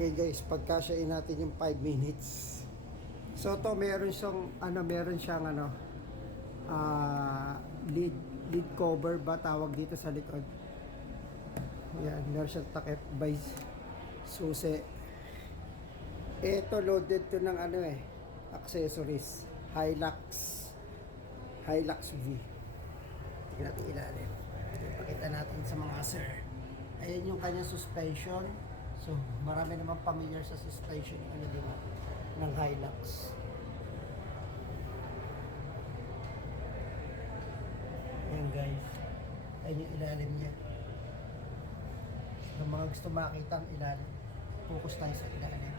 Okay guys, pagkasyain natin yung 5 minutes. So to meron siyang lead cover ba tawag dito sa likod. Yan, meron siyang takip by susi. Ito loaded to ng accessories. Hilux V. Tingnan natin ilalim. Pakita natin sa mga sir. Ayan yung kanyang suspension. So, marami naman familiar sa suspension ng Hilux. Ayan guys. Ayan yung ilalim niya. So, mga gusto makita ang ilalim, focus tayo sa ilalim.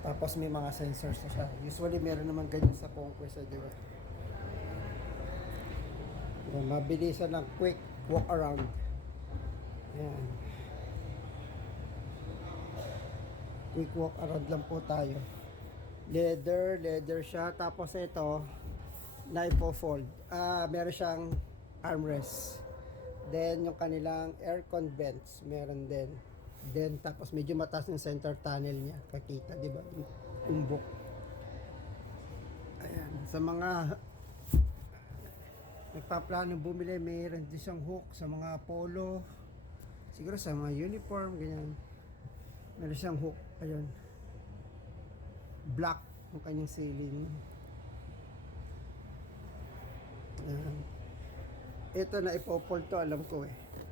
Tapos may mga sensors na siya. Usually meron naman ganyan sa Conquest, di ba? Yan, mabilisan lang, quick walk around. Yan. Quick walk around lang po tayo. Leather siya. Tapos ito, na ipo-fold. Meron siyang armrest. Then, yung kanilang aircon vents, meron din. Then, tapos medyo mataas yung center tunnel niya. Kakita, di ba? Umbok. Ayan. Sa mga nagpaplano bumili, mayroon din siyang hook sa mga polo, siguro sa mga uniform, ganyan. Meron siyang hook, ayun, black yung kanyang ceiling. Ito na ipopol to, alam ko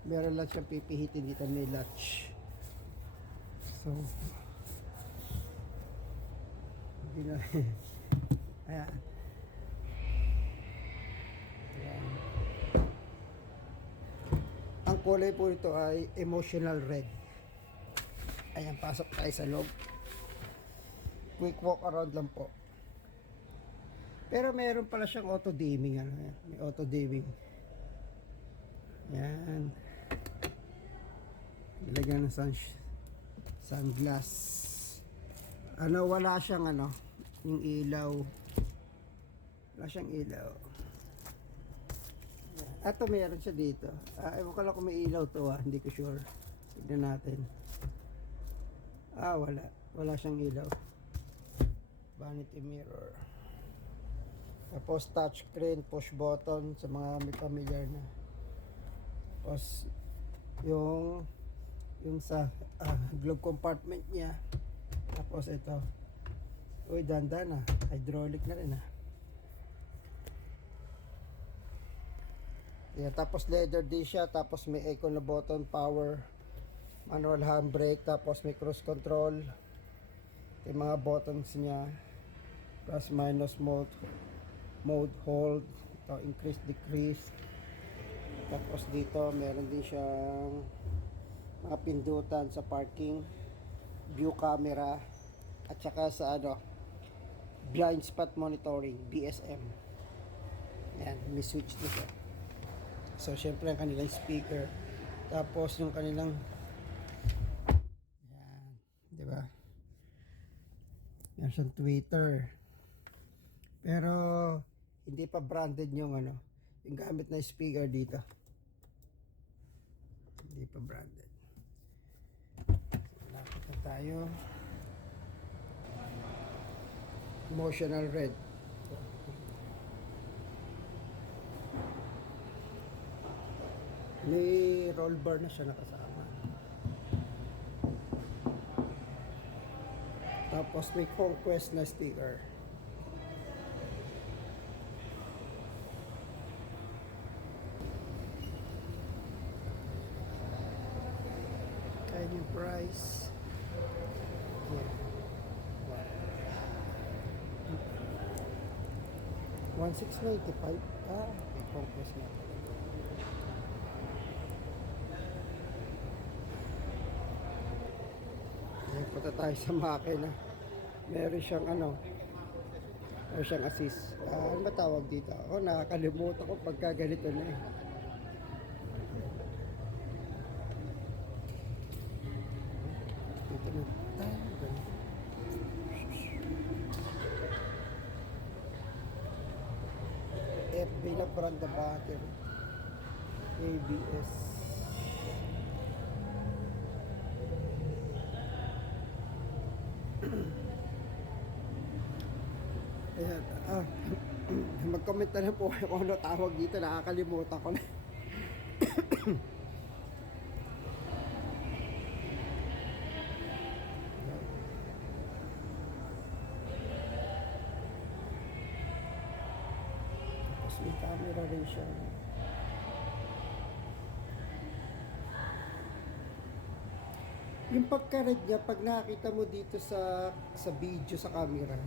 meron lang siyang pipihitin dito, may latch. So hindi na ayan. Ang kulay po ito ay emotional red. Ayan, pasok tayo sa loob. Quick walk around lang po. Pero meron pala siyang auto dimming. May auto dimming. Yan. Ilagyan ng sunglass. Wala siyang yung ilaw. Wala siyang ilaw. Ito meron siya dito. Ewan ko lang kung may ilaw to hindi ko sure. Tignan natin. Wala. Wala siyang ilaw. Vanity mirror. Tapos touchscreen, push button sa mga may familiar na. Tapos yung sa glove compartment niya. Tapos ito. Uy, dandan hydraulic na rin Yeah, tapos leather din siya, tapos may eco na button, power, manual handbrake, tapos may cruise control. Yung mga buttons niya, plus minus mode hold, ito, increase, decrease. Tapos dito meron din siyang mga pindutan sa parking, view camera, at saka sa blind spot monitoring, BSM. Yan, may switch dito. So, syempre ang kanilang speaker. Tapos yung kanilang yan, di ba? Yan siyang Twitter. Pero hindi pa branded yung yung gamit na speaker dito. Hindi pa branded. So, lapit na tayo. Emotional red. May roll bar na siya nakasama. Tapos may Conquest na sticker. Kaya yung price. Yeah. 1,695. May Conquest na. Punta tayo sa makina. Meron siyang meron siyang assist. Ano ba tawag dito? Nakakalimutan ko pagka ganito na Dito na tayo. FB na brand na battery. ABS. Ayan, mag-comment na lang po kayo kung ano tawag dito, nakakalimutan ko na. Tapos may camera rin siya. Yung pagka-red niya, pag nakita mo dito sa video sa camera,